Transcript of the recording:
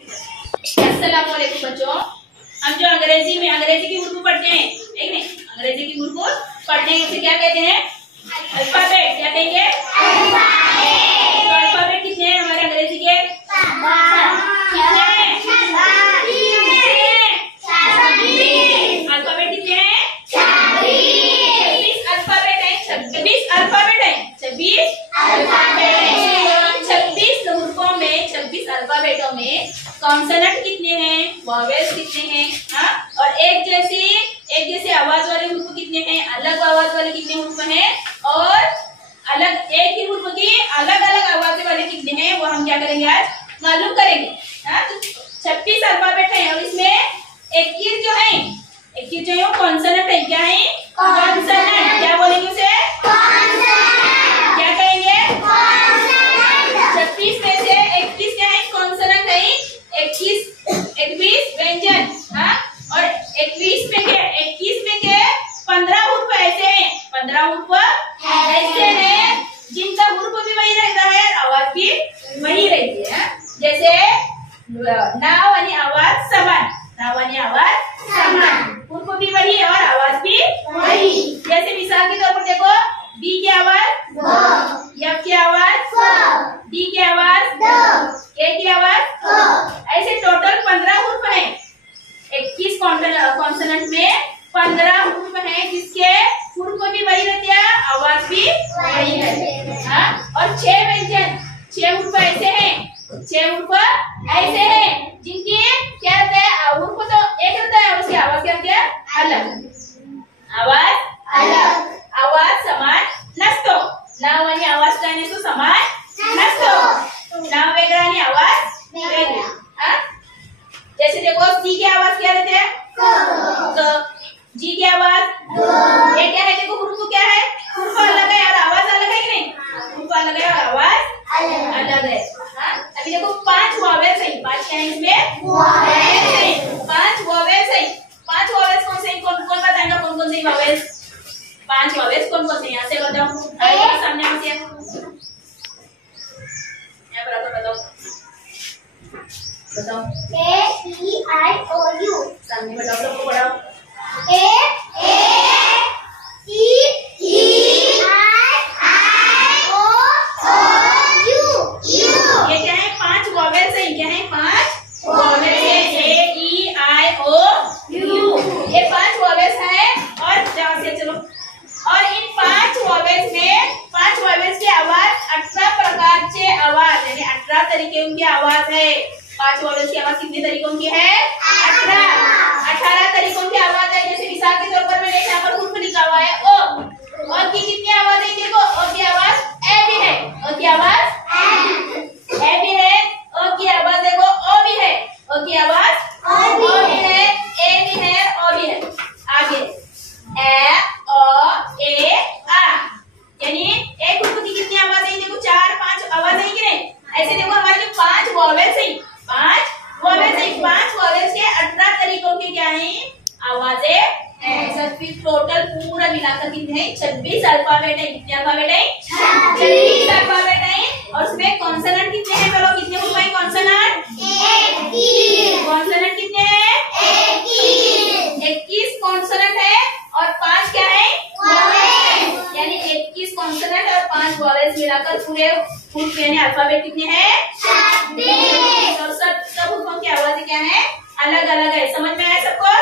अस्सलाम वालेकुम बच्चों, हम जो अंग्रेजी की उर्दू पढ़ते हैं, ठीक नहीं, अंग्रेजी की उर्दू पढ़ते हैं उसे क्या कहते हैं? अल्फाबेट। क्या कहेंगे? तो अल्फाबेट कितने हैं हमारे अंग्रेजी के? अल्फाबेट कितने हैं? 26 अल्फाबेट है। 26 अल्फाबेट है। 26 ग्रुपों में, 26 अल्फाबेटों में कॉन्सोनेंट कितने हैं, वॉवेल्स कितने हैं, हाँ? और एक जैसे आवाज वाले ग्रुप कितने हैं, अलग आवाज वाले कितने ग्रुप हैं, और अलग एक ही ग्रुप की अलग अलग आवाज वाले कितने हैं, वो हम क्या करेंगे आज मालूम करेंगे। हाँ, तो 26 अल्फाबेट है और इसमें 21 जो है, 21 जो है वो कॉन्सोनेंट है। क्या है? कॉन्सोनेंट। क्या बोलेंगे उसे? क्या कहेंगे? 26 में से 21 क्या है? कॉन्सोनेंट है। 21 व्यंजन, हाँ? और 21 में के 15 उर्फ ऐसे हैं, 15 उर्फ ऐसे हैं जिनका उर्फ भी वही रहता है, आवाज भी वही रहती है। जैसे नाव आणि आवाज समान, नाव आणि आवाज समान, उर्फ भी वही और आवाज भी वही। जैसे मिसाल के तौर पर देखो, बी की आवाज, एफ की आवाज, डी की आवाज, ए की आवाज, ऐसे टोटल 15 उर्फ है। 21 कॉन्सोनेंट में 15 उर्फ है, जिसके उर्फ भी वही रहती है, आवाज भी वही रहती है, हाँ? और 6 व्यंजन, 6 उर्फ ऐसे हैं, 6 उर्फ ऐसे हैं जिनकी क्या रहता है, उर्फ तो एक रहता है और उसकी आवाज क्या रहती है? अलग। आवाज अलग, आवाज समान नसतो, नाव आणि आवाज काय नसतो, समान नसतो, नाव वेगळं आणि आवाज वेगळी, हाँ? जैसे देखो, सी की आवाज क्या रहती है? ग। जी की आवाज, ये क्या है? देखो, उर्फ क्या है? उर्फ अलग है और आवाज अलग है कि नहीं? उर्फ अलग है और आवाज अलग है, हाँ? अभी देखो, 5 वॉवेल्स है। 5 क्या है इसमें? वॉवेल्स है। 5 वॉवेल्स है। 5 वॉवेल्स कौन से? कौन बताएगा कौन कौन से वॉवेल्स? 5 वॉवेल्स कौन कौन से? यहाँ से बताओ, सामने से यहाँ पर बताओ, बताओ। A-E-I-O-U। सामने बताओ, सबको पढ़ाओ। A-E-I-O-U। ये क्या है? 5 वॉवेल्स है। क्या है? 5 वॉवेल्स है। A-E-I-O-U। ये 5 वॉवेल्स है। और जहाँ से चलो, और इन 5 वॉवेल्स में 5 वॉवेल्स की आवाज 18 प्रकार से आवाज, यानी 18 तरीके उनकी आवाज है। 5 वॉवेल्स की आवाज कितने तरीकों की है? 18 तरीकों की आवाज है। जैसे मिसाल के तौर पर मैंने यहाँ पर उर्फ लिखा हुआ है, ओ की कितनी आवाज है? देखो, ओ की आवाज ए भी है, ओ की आवाज ए भी है, ओ की आवाज देखो ओ भी है, ओ की आवाज ओ भी है, ए भी है, ओ भी है। आगे ए, ओ, ए, आ, यानी एक उर्फ की कितनी आवाज है? देखो, 4-5 आवाज है कि नहीं? ऐसे देखो, हमारे जो 5 वॉवेल्स है, 5 वॉवेल्स है, 5 वॉवेल्स के 18 तरीकों के क्या है? आवाजें। टोटल पूरा मिलाकर कितने हैं? 26 अल्फाबेट है। कितने अल्फाबेट है? 26 अल्फाबेट है। और उसमें कॉन्सोनेंट कितने हैं? चलो, कितने ग्रुप है कॉन्सोनेंट? 21। कॉन्सोनेंट कितने हैं? 21 कॉन्सोनेंट है और 5 क्या है? वॉवेल्स। यानी 21 कॉन्सोनेंट और 5 वॉवेल्स मिलाकर पूरे ग्रुप यानी अल्फाबेट कितने हैं? 26। और सब ग्रुपों की आवाजें क्या है? अलग अलग है। समझ में आया सबको?